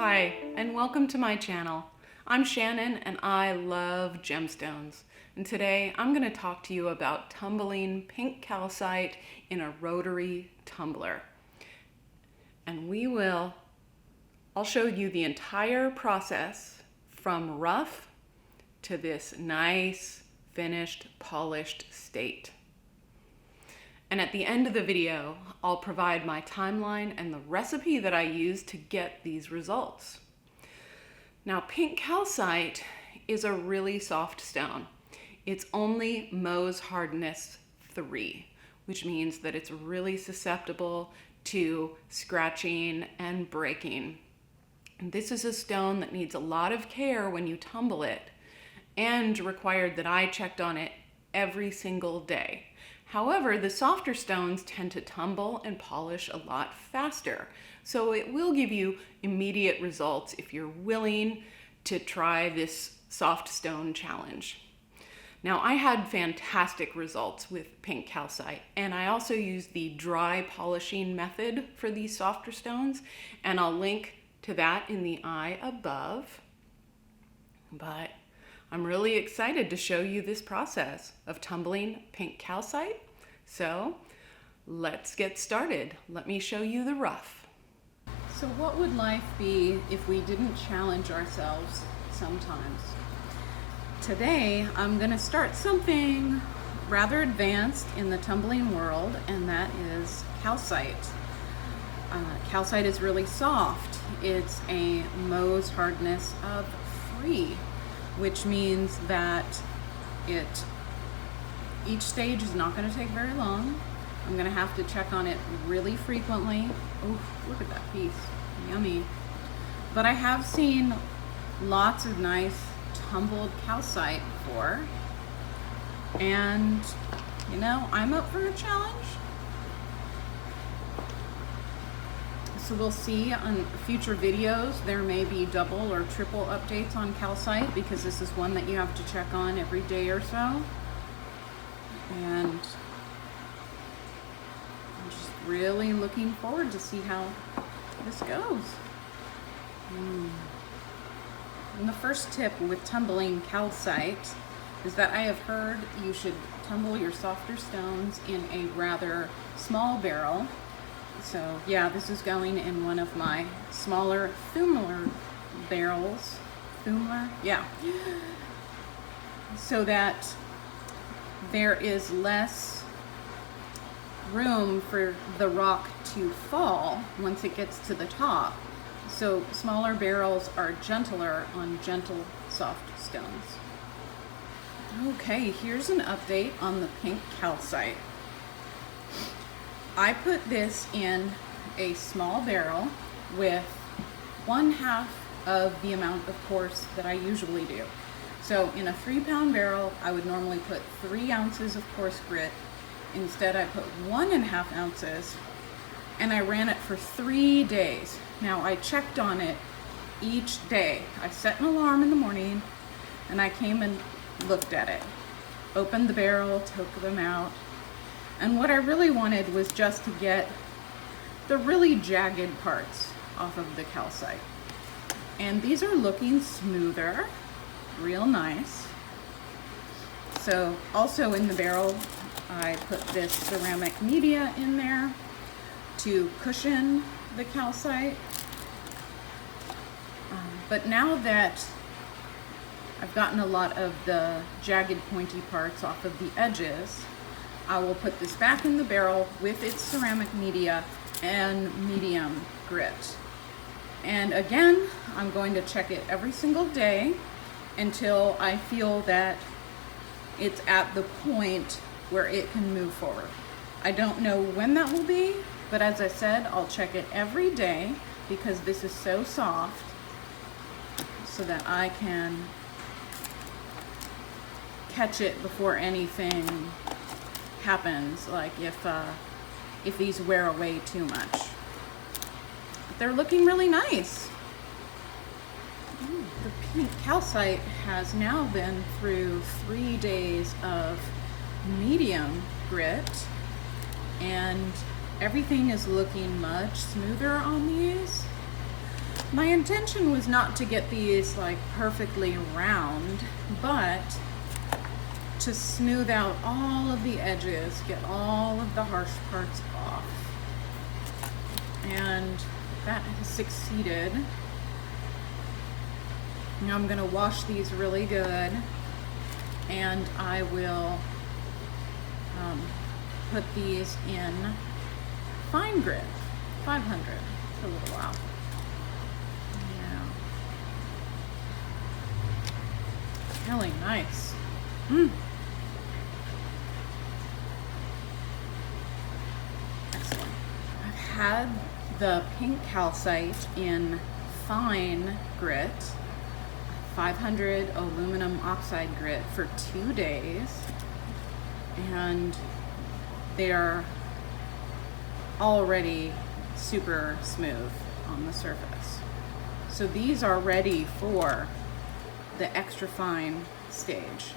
Hi, and welcome to my channel. I'm Shannon and I love gemstones. And today I'm going to talk to you about tumbling pink calcite in a rotary tumbler. And I'll show you the entire process from rough to this nice, finished, polished state. And at the end of the video, I'll provide my timeline and the recipe that I use to get these results. Now, pink calcite is a really soft stone. It's only Mohs hardness 3, which means that it's really susceptible to scratching and breaking. And this is a stone that needs a lot of care when you tumble it, and required that I checked on it every single day. However, the softer stones tend to tumble and polish a lot faster. So it will give you immediate results if you're willing to try this soft stone challenge. Now, I had fantastic results with pink calcite, and I also used the dry polishing method for these softer stones, and I'll link to that in the eye above. But I'm really excited to show you this process of tumbling pink calcite. So let's get started. Let me show you the rough. So what would life be if we didn't challenge ourselves sometimes? Today, I'm going to start something rather advanced in the tumbling world, and that is calcite. Calcite is really soft. It's a Mohs hardness of 3. Which means that each stage is not going to take very long. I'm going to have to check on it really frequently. Oh, look at that piece. Yummy. But I have seen lots of nice tumbled calcite before. And, you know, I'm up for a challenge. So we'll see on future videos, there may be double or triple updates on calcite because this is one that you have to check on every day or so. And I'm just really looking forward to see how this goes. And the first tip with tumbling calcite is that I have heard you should tumble your softer stones in a rather small barrel. So yeah, this is going in one of my smaller Tumbler barrels. Tumbler? Yeah. So that there is less room for the rock to fall once it gets to the top. So smaller barrels are gentler on gentle, soft stones. Okay, here's an update on the pink calcite. I put this in a small barrel with 1/2 of the amount of coarse that I usually do. So in a 3-pound barrel, I would normally put 3 ounces of coarse grit. Instead, I put 1.5 ounces, and I ran it for 3 days. Now, I checked on it each day. I set an alarm in the morning, and I came and looked at it. Opened the barrel, took them out. And what I really wanted was just to get the really jagged parts off of the calcite. And these are looking smoother, real nice. So also in the barrel, I put this ceramic media in there to cushion the calcite. But now that I've gotten a lot of the jagged pointy parts off of the edges, I will put this back in the barrel with its ceramic media and medium grit. And again, I'm going to check it every single day until I feel that it's at the point where it can move forward. I don't know when that will be, but as I said, I'll check it every day because this is so soft so that I can catch it before anything happens, like if these wear away too much. But they're looking really nice. The pink calcite has now been through 3 days of medium grit, and everything is looking much smoother on these. My intention was not to get these like perfectly round, but to smooth out all of the edges, get all of the harsh parts off. And that has succeeded. Now I'm going to wash these really good, and I will put these in fine grit, 500 for a little while. Yeah. Really nice. Excellent. I've had the Pink Calcite in fine grit, 500 aluminum oxide grit for 2 days, and they're already super smooth on the surface. So these are ready for the extra fine stage.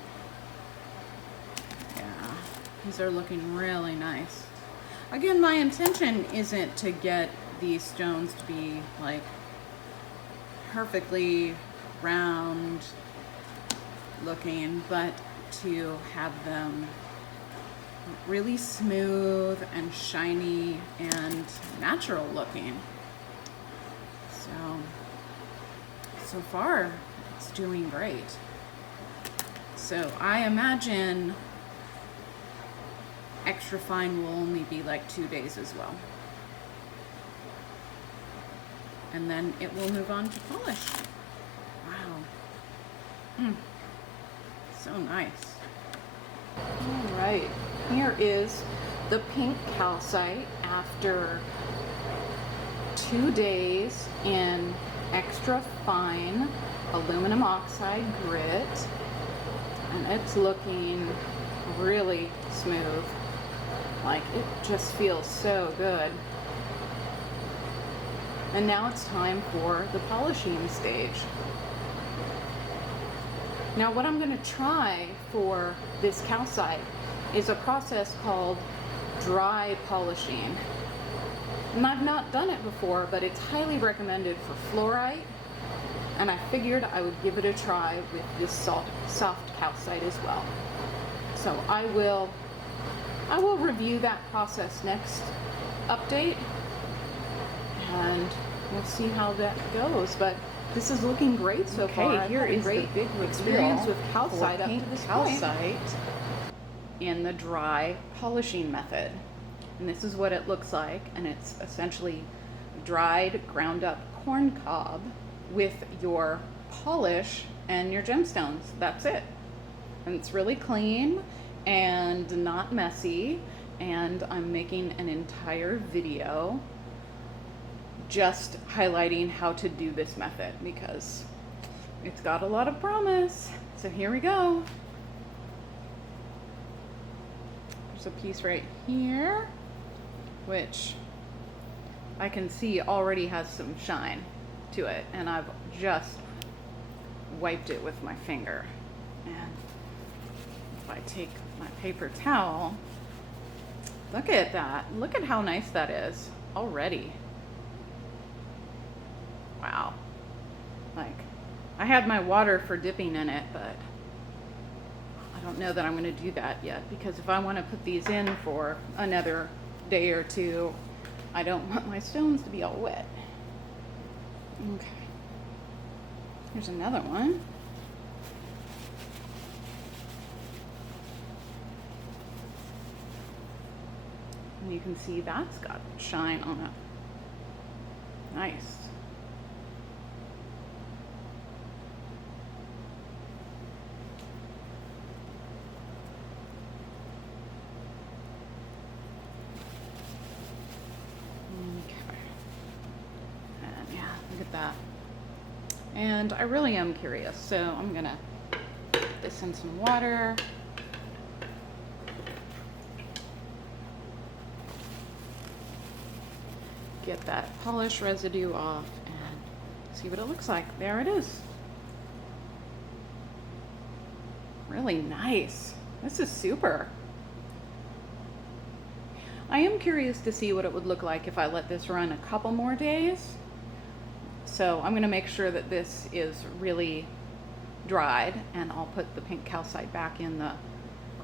Yeah, these are looking really nice. Again, my intention isn't to get these stones to be like perfectly round looking, but to have them really smooth and shiny and natural looking. So far it's doing great. So I imagine extra fine will only be like 2 days as well. And then it will move on to polish. Wow. So nice. All right, here is the Pink Calcite after 2 days in extra fine aluminum oxide grit, and it's looking really smooth. Like, it just feels so good. And now it's time for the polishing stage. Now what I'm going to try for this calcite is a process called dry polishing. And I've not done it before, but it's highly recommended for fluorite, and I figured I would give it a try with this soft calcite as well. So I will review that process next update, and we'll see how that goes. But this is looking great so far. Here is the big experience with calcite up to this point in the dry polishing method. And this is what it looks like, and it's essentially dried, ground up corn cob with your polish and your gemstones. That's it. And it's really clean and not messy, and I'm making an entire video just highlighting how to do this method because it's got a lot of promise. So here we go. There's a piece right here which I can see already has some shine to it, and I've just wiped it with my finger. And if I take my paper towel, look at that. Look at how nice that is already. Wow. Like, I had my water for dipping in it, but I don't know that I'm going to do that yet, because if I want to put these in for another day or two, I don't want my stones to be all wet. Okay. Here's another one. And you can see that's got shine on it. Nice. That. And I really am curious, so I'm gonna put this in some water. Get that polish residue off and see what it looks like. There it is. Really nice. This is super. I am curious to see what it would look like if I let this run a couple more days. So I'm going to make sure that this is really dried, and I'll put the pink calcite back in the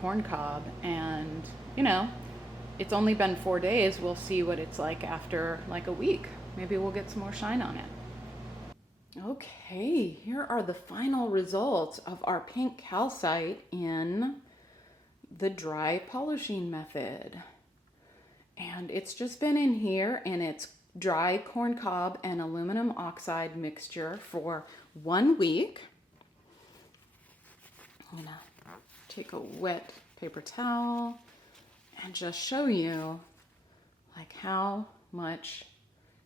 corn cob. And it's only been 4 days. We'll see what it's like after like a week. Maybe we'll get some more shine on it. Okay, here are the final results of our pink calcite in the dry polishing method. And it's just been in here in its dry corn cob and aluminum oxide mixture for 1 week. I'm gonna take a wet paper towel and just show you like how much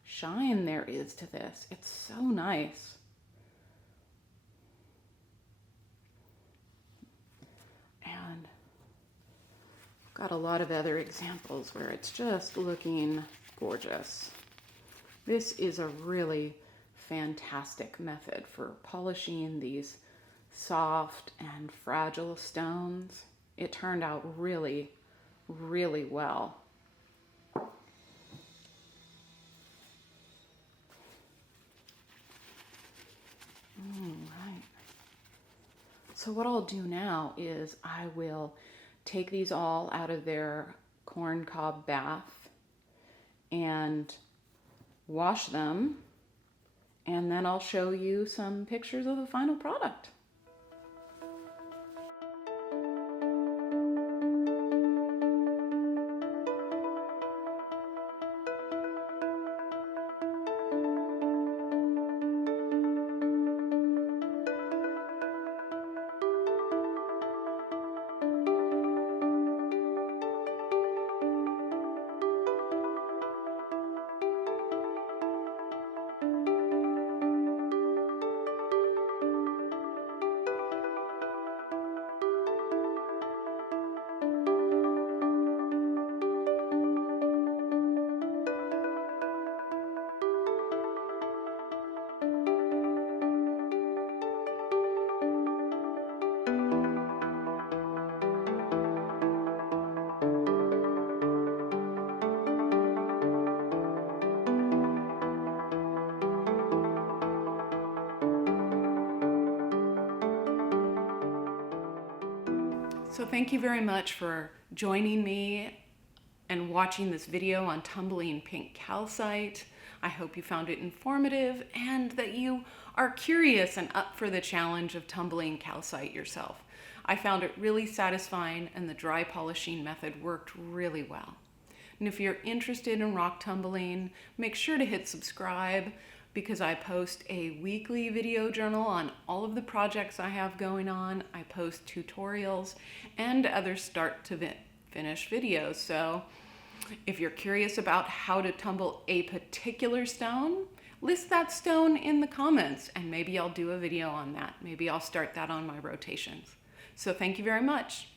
shine there is to this. It's so nice. And I've got a lot of other examples where it's just looking gorgeous. This is a really fantastic method for polishing these soft and fragile stones. It turned out really, really well. All right. So what I'll do now is I will take these all out of their corn cob bath and wash them, and then I'll show you some pictures of the final product. So thank you very much for joining me and watching this video on tumbling pink calcite. I hope you found it informative and that you are curious and up for the challenge of tumbling calcite yourself. I found it really satisfying, and the dry polishing method worked really well. And if you're interested in rock tumbling, make sure to hit subscribe, because I post a weekly video journal on all of the projects I have going on. I post tutorials and other start to finish videos. So if you're curious about how to tumble a particular stone, list that stone in the comments, and maybe I'll do a video on that. Maybe I'll start that on my rotations. So thank you very much.